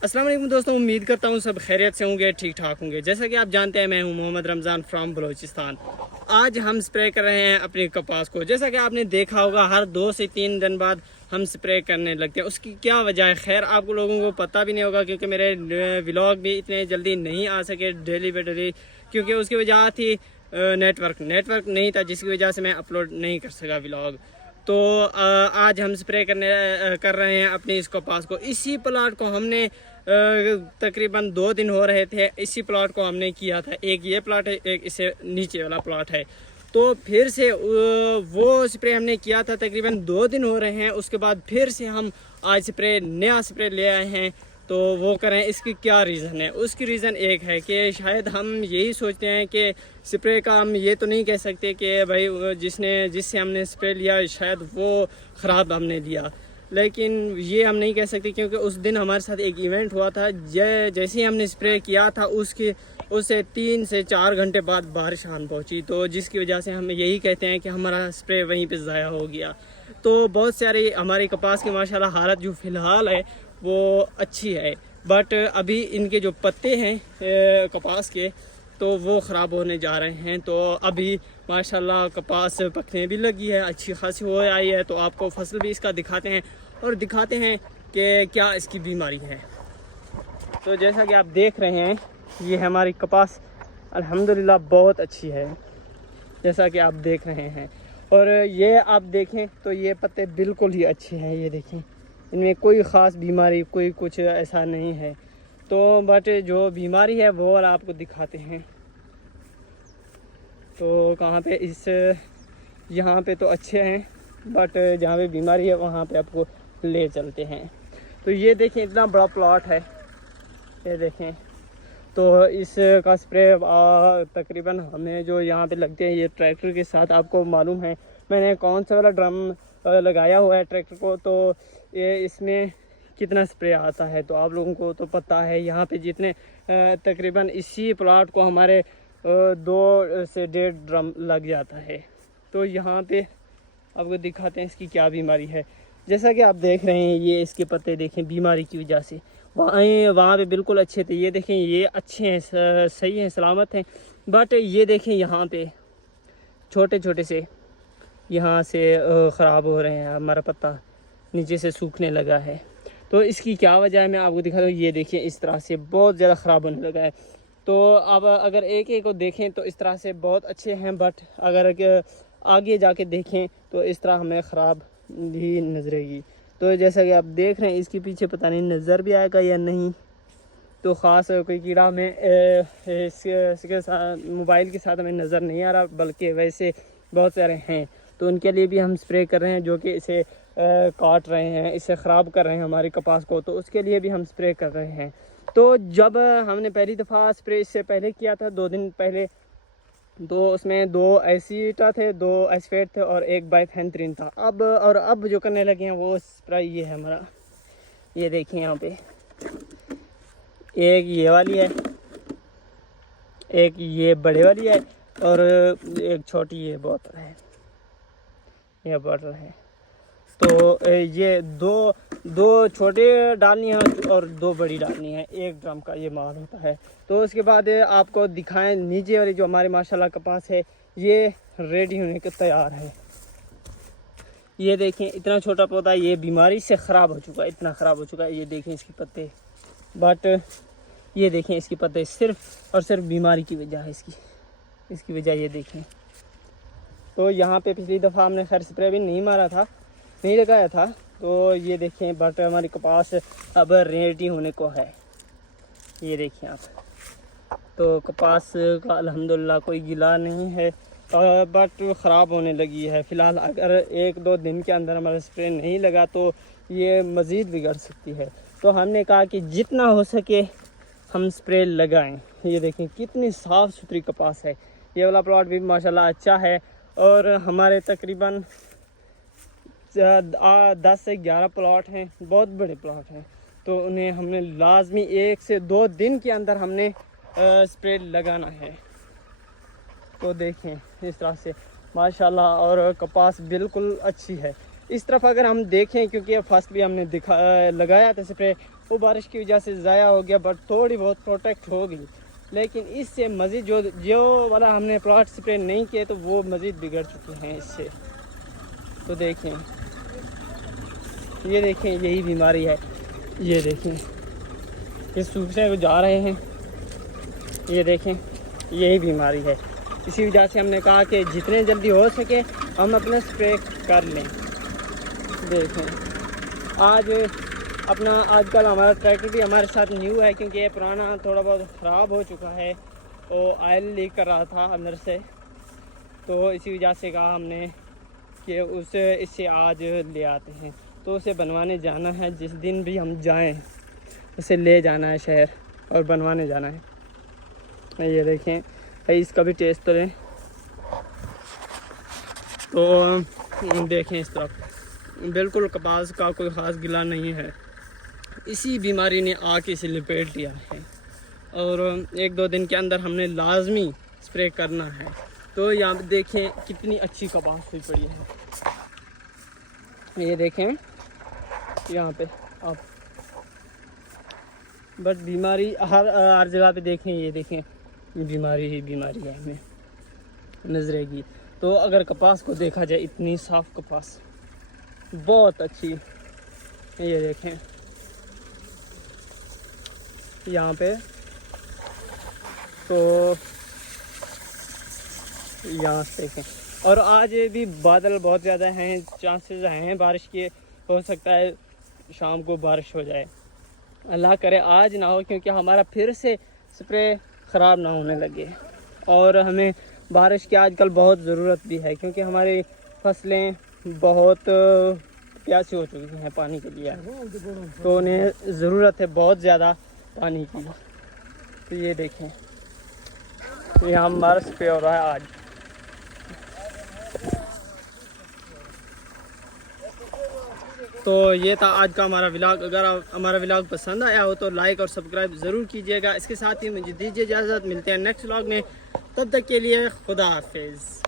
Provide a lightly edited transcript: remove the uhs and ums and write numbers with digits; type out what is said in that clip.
अस्सलाम वालेकुम दोस्तों, उम्मीद करता हूँ सब खैरियत से होंगे, ठीक ठाक होंगे। जैसा कि आप जानते हैं, मैं हूँ मोहम्मद रमज़ान फ्राम बलोचिस्तान। आज हम स्प्रे कर रहे हैं अपने कपास को। जैसा कि आपने देखा होगा, हर 2 से 3 दिन बाद हम स्प्रे करने लगते हैं। उसकी क्या वजह है? खैर, आप लोगों को पता भी नहीं होगा क्योंकि मेरे व्लॉग भी इतने जल्दी नहीं आ सके डेली बाई डेली, क्योंकि उसकी वजह थी नेटवर्क नहीं था, जिसकी वजह से मैं अपलोड नहीं कर सका व्लॉग। तो आज हम स्प्रे कर रहे हैं अपने इस कपास को। इसी प्लाट को हमने तकरीबन 2 दिन हो रहे थे, इसी प्लाट को हमने किया था। एक ये प्लाट है, एक इससे नीचे वाला प्लाट है। तो फिर से वो स्प्रे हमने किया था, तकरीबन 2 दिन हो रहे हैं। उसके बाद फिर से हम आज नया स्प्रे ले आए हैं। तो वो करें, इसकी क्या रीज़न है? उसकी रीज़न एक है कि शायद हम यही सोचते हैं कि स्प्रे का हम ये तो नहीं कह सकते कि भाई जिससे हमने स्प्रे लिया शायद वो ख़राब हमने लिया, लेकिन ये हम नहीं कह सकते क्योंकि उस दिन हमारे साथ एक इवेंट हुआ था। जैसे ही हमने स्प्रे किया था उससे 3 से 4 घंटे बाद बारिश आन पहुंची, तो जिसकी वजह से हम यही कहते हैं कि हमारा स्प्रे वहीं पे ज़ाया हो गया। तो बहुत सारे हमारे कपास की माशाल्लाह हालत जो फ़िलहाल है वो अच्छी है, बट अभी इनके जो पत्ते हैं कपास के, तो वो ख़राब होने जा रहे हैं। तो अभी माशाल्लाह कपास पकने भी लगी है, अच्छी खासी हो आई है। तो आपको फसल भी इसका दिखाते हैं और दिखाते हैं कि क्या इसकी बीमारी है। तो जैसा कि आप देख रहे हैं, ये हमारी कपास अल्हम्दुलिल्लाह बहुत अच्छी है, जैसा कि आप देख रहे हैं। और ये आप देखें तो ये पत्ते बिल्कुल ही अच्छे हैं, ये देखें, इनमें कोई ख़ास बीमारी कोई कुछ ऐसा नहीं है। तो बट जो बीमारी है वो वाला आपको दिखाते हैं। तो कहाँ पे यहाँ पे तो अच्छे हैं, बट जहाँ पे बीमारी है वहाँ पे आपको ले चलते हैं। तो ये देखें, इतना बड़ा प्लॉट है, ये देखें। तो इसका स्प्रे तकरीबन हमें जो यहाँ पे लगते हैं, ये ट्रैक्टर के साथ, आपको मालूम है मैंने कौन सा वाला ड्रम लगाया हुआ है ट्रैक्टर को, तो ये इसमें कितना स्प्रे आता है तो आप लोगों को तो पता है। यहाँ पे जितने तकरीबन इसी प्लाट को हमारे 2 से 1.5 ड्रम लग जाता है। तो यहाँ पे आपको दिखाते हैं इसकी क्या बीमारी है। जैसा कि आप देख रहे हैं, ये इसके पत्ते देखें, बीमारी की वजह से वहाँ पे बिल्कुल अच्छे थे, ये देखें ये अच्छे हैं, सही हैं, सलामत हैं। बट ये देखें यहाँ पे छोटे छोटे से यहाँ से ख़राब हो रहे हैं, हमारा पत्ता नीचे से सूखने लगा है। तो इसकी क्या वजह है मैं आपको दिखाता हूँ। ये देखिए, इस तरह से बहुत ज़्यादा ख़राब होने लगा है। तो अब अगर एक एक को देखें तो इस तरह से बहुत अच्छे हैं, बट अगर आगे जाके देखें तो इस तरह हमें ख़राब ही नजरेगी। तो जैसा कि आप देख रहे हैं, इसके पीछे पता नहीं नज़र भी आएगा या नहीं। तो ख़ास कोई कीड़ा हमें इसके साथ मोबाइल के साथ हमें नज़र नहीं आ रहा, बल्कि वैसे बहुत सारे हैं। तो उनके लिए भी हम स्प्रे कर रहे हैं जो कि इसे काट रहे हैं, इसे ख़राब कर रहे हैं हमारी कपास को, तो उसके लिए भी हम स्प्रे कर रहे हैं। तो जब हमने पहली दफ़ा स्प्रे इससे पहले किया था 2 दिन पहले, तो उसमें 2 एसीटा थे, 2 एसफेट थे और 1 बाइफेंथ्रिन था। अब जो करने लगे हैं वो स्प्रे ये है हमारा, ये देखिए यहाँ पे एक ये वाली है, एक ये बड़े वाली है और एक छोटी ये बोतल है, ये बोतल है। तो ये दो छोटे डालनी है और 2 बड़ी डालनी है, 1 ड्रम का ये माल होता है। तो उसके बाद आपको दिखाएं, नीचे वाली जो हमारे माशाल्लाह कपास है ये रेडी होने के तैयार है। ये देखें, इतना छोटा पौधा ये बीमारी से ख़राब हो चुका है, इतना ख़राब हो चुका है। ये देखें इसके पत्ते, बट ये देखें इसके पत्ते सिर्फ़ और सिर्फ बीमारी की वजह है, इसकी वजह ये देखें। तो यहाँ पे पिछली दफ़ा हमने खैर स्प्रे भी नहीं मारा था, नहीं लगाया था। तो ये देखें, बट हमारी कपास अब रेडी होने को है, ये देखें आप। तो कपास का अल्हम्दुलिल्लाह कोई गिला नहीं है, बट ख़राब होने लगी है फ़िलहाल। अगर 1-2 दिन के अंदर हमारा स्प्रे नहीं लगा तो ये मज़ीद बिगड़ सकती है। तो हमने कहा कि जितना हो सके हम स्प्रे लगाएं। ये देखें कितनी साफ़ सुथरी कपास है। ये वाला प्लॉट भी माशाल्लाह अच्छा है और हमारे तकरीबन 10 से 11 प्लॉट हैं, बहुत बड़े प्लॉट हैं। तो उन्हें हमने लाजमी 1 से 2 दिन के अंदर हमने स्प्रे लगाना है। तो देखें इस तरह से माशाल्लाह, और कपास बिल्कुल अच्छी है। इस तरफ अगर हम देखें, क्योंकि फर्स्ट भी हमने लगाया था स्प्रे, وہ بارش کی وجہ سے ضائع ہو گیا، بٹ تھوڑی بہت پروٹیکٹ ہو گئی، لیکن اس سے مزید جو والا ہم نے پلاٹ اسپرے نہیں کیے تو وہ مزید بگڑ چکے ہیں اس سے۔ تو دیکھیں، یہ دیکھیں یہی بیماری ہے، یہ دیکھیں یہ سوکھنے کو جا رہے ہیں، یہ دیکھیں یہی بیماری ہے۔ اسی وجہ سے ہم نے کہا کہ جتنے جلدی ہو سکے ہم اپنا اسپرے کر لیں۔ دیکھیں آج کل ہمارا ٹریکٹر بھی ہمارے ساتھ نیو ہے، کیونکہ یہ پرانا تھوڑا بہت خراب ہو چکا ہے، وہ آئل لیک کر رہا تھا اندر سے، تو اسی وجہ سے کہا ہم نے کہ اسے آج لے آتے ہیں، تو اسے بنوانے جانا ہے۔ جس دن بھی ہم جائیں اسے لے جانا ہے شہر اور بنوانے جانا ہے۔ یہ دیکھیں اس کا بھی ٹیسٹ تو لیں، تو دیکھیں اس طرف بالکل کپاس کا کوئی خاص گلا نہیں ہے، اسی بیماری نے آ کے اسے لپیٹ دیا ہے، اور 1-2 دن کے اندر ہم نے لازمی اسپرے کرنا ہے۔ تو یہاں پہ دیکھیں کتنی اچھی کپاس ہوئی پڑی ہے، یہ دیکھیں یہاں پہ آپ، بٹ بیماری ہر جگہ پہ دیکھیں، یہ دیکھیں بیماری ہی بیماری ہے ہمیں نظرے کی۔ تو اگر کپاس کو دیکھا جائے اتنی صاف کپاس بہت اچھی، یہ دیکھیں یہاں پہ، تو یہاں سے دیکھیں، اور آج بھی بادل بہت زیادہ ہیں، چانسز ہیں بارش کے، ہو سکتا ہے شام کو بارش ہو جائے، اللہ کرے آج نہ ہو، کیونکہ ہمارا پھر سے اسپرے خراب نہ ہونے لگے، اور ہمیں بارش کی آج کل بہت ضرورت بھی ہے، کیونکہ ہماری فصلیں بہت پیاسی ہو چکی ہیں پانی کے لیے، تو انہیں ضرورت ہے بہت زیادہ پانی کی۔ تو یہ دیکھیں یہاں ہمارا اسپرے ہو رہا ہے آج۔ تو یہ تھا آج کا ہمارا ولاگ۔ اگر ہمارا ولاگ پسند آیا ہو تو لائک اور سبسکرائب ضرور کیجیے گا۔ اس کے ساتھ ہی مجھے دیجیے اجازت، ملتے ہیں نیکسٹ ولاگ میں، تب تک کے لیے خدا حافظ۔